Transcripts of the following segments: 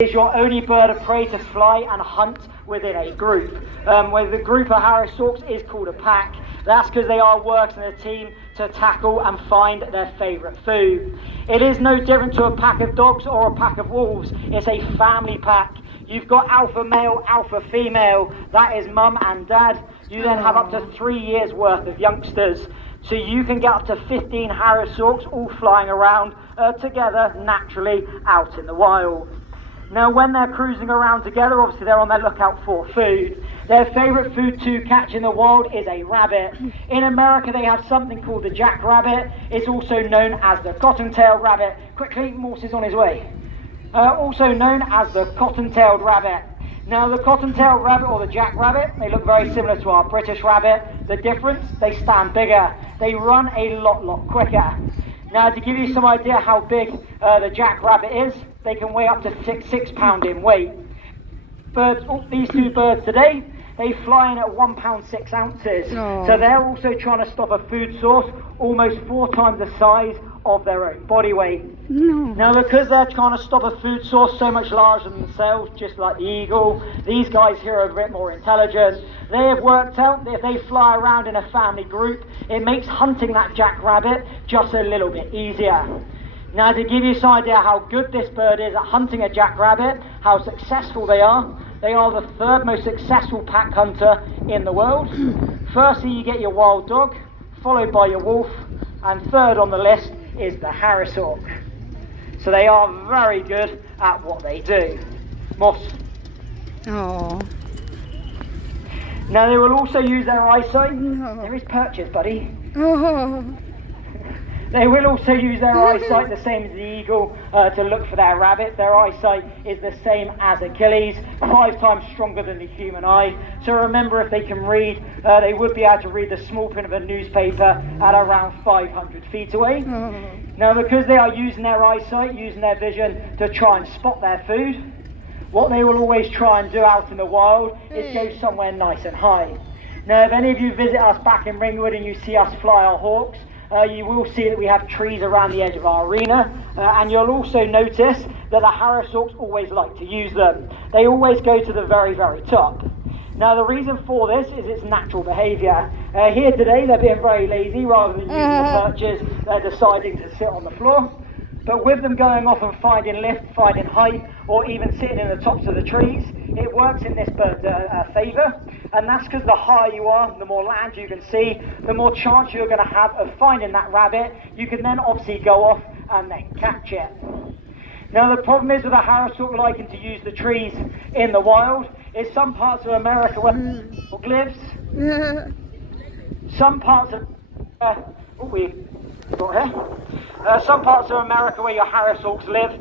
Is your only bird of prey to fly and hunt within a group. Where the group of harris-hawks is called a pack. That's because they are working in a team to tackle and find their favourite food. It is no different to a pack of dogs or a pack of wolves. It's a family pack. You've got alpha male, alpha female. That is mum and dad. You then have up to 3 years worth of youngsters. So you can get up to 15 harris-hawks all flying around together naturally out in the wild. Now when they're cruising around together, obviously they're on their lookout for food. Their favourite food to catch in the wild is a rabbit. In America they have something called the jackrabbit. It's also known as the cotton-tailed rabbit. Quickly, Morse is on his way. Also known as the cotton-tailed rabbit. Now the cotton-tailed rabbit or the jackrabbit, they look very similar to our British rabbit. The difference, they stand bigger. They run a lot quicker. Now to give you some idea how big the jackrabbit is, they can weigh up to 6 pounds in weight. These two birds today, they fly in at 1 pound 6 ounces. So they're also trying to stop a food source almost 4 times the size of their own body weight. Now because they're trying to stop a food source so much larger than themselves, just like the eagle, these guys here are a bit more intelligent. They have worked out that if they fly around in a family group, it makes hunting that jackrabbit just a little bit easier. Now to give you some idea how good this bird is at hunting a jackrabbit, how successful they are the 3rd most successful pack hunter in the world. Firstly you get your wild dog, followed by your wolf, and 3rd on the list is the harris-hawk. So they are very good at what they do. Moss. Oh. Now they will also use their eyesight. There is perches, buddy. Oh. They will also use their eyesight, the same as the eagle, to look for their rabbits. Their eyesight is the same as Achilles, 5 times stronger than the human eye. So remember, if they can read, they would be able to read the small print of a newspaper at around 500 feet away. Now because they are using their eyesight, using their vision to try and spot their food, what they will always try and do out in the wild is go somewhere nice and high. Now if any of you visit us back in Ringwood and you see us fly our hawks, you will see that we have trees around the edge of our arena, and you'll also notice that the harris-hawks always like to use them. They always go to the very top. Now the reason for this is its natural behaviour. Here today they're being very lazy. Rather than using the perches, they're deciding to sit on the floor. But with them going off and finding lift, finding height, or even sitting in the tops of the trees, it works in this bird's favour. And that's because the higher you are, the more land you can see, the more chance you're going to have of finding that rabbit. You can then obviously go off and then catch it. Now the problem is with the harris-hawk liking to use the trees in the wild is some parts of America where the hawk lives, some parts of some parts of America where your harris-hawks live,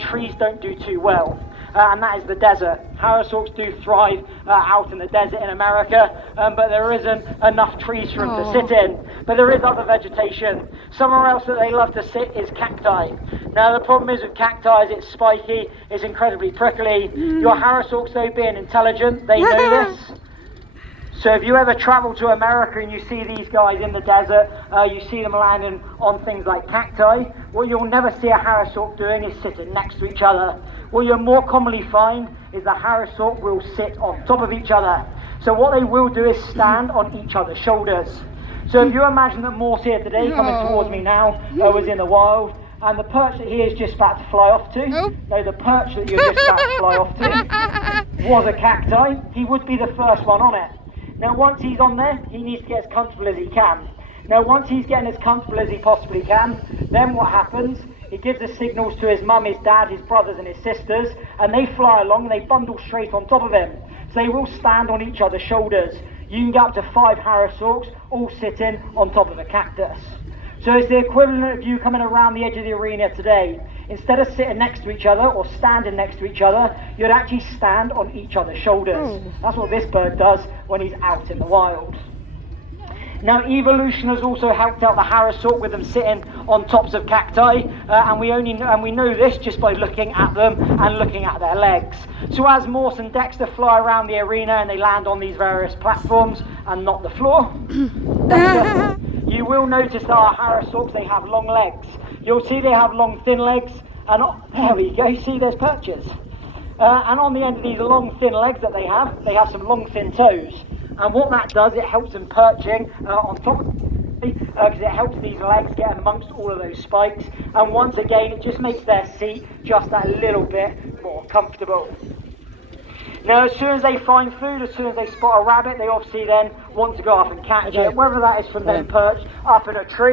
trees don't do too well. And that is the desert. Harris-hawks do thrive out in the desert in America, but there isn't enough trees for them to sit in. But there is other vegetation. Somewhere else that they love to sit is cacti. Now the problem is with cacti is it's spiky, it's incredibly prickly. Your harris-hawks, though, being intelligent, they know this. So if you ever travel to America and you see these guys in the desert, you see them landing on things like cacti, what you'll never see a harris-hawk doing is sitting next to each other. What you'll more commonly find is the harris-hawk will sit on top of each other. So what they will do is stand on each other's shoulders. So if you imagine that Morse here today, coming towards me now, was in the wild, and the perch that he is just about to fly off to, no, the perch that you're just about to fly off to, was a cacti, he would be the first one on it. Now once he's on there, he needs to get as comfortable as he can. Now once he's getting as comfortable as he possibly can, then what happens, he gives the signals to his mum, his dad, his brothers and his sisters, and they fly along and they bundle straight on top of him. So they will stand on each other's shoulders. You can get up to 5 harris-hawks all sitting on top of a cactus. So it's the equivalent of you coming around the edge of the arena today. Instead of sitting next to each other or standing next to each other, you'd actually stand on each other's shoulders. That's what this bird does when he's out in the wild. Now evolution has also helped out the harris-hawk with them sitting on tops of cacti, and we know this just by looking at them and looking at their legs. So as Morse and Dexter fly around the arena and they land on these various platforms and not the floor, you will notice that our harris-hawks, they have long legs. You'll see they have long thin legs, and there we go, see there's perches. And on the end of these long thin legs that they have some long thin toes. And what that does, it helps them perching on top of because it helps these legs get amongst all of those spikes, and once again it just makes their seat just that little bit more comfortable. Now as soon as they find food, as soon as they spot a rabbit, they obviously then want to go up and catch it, whether that is from them perched up in a tree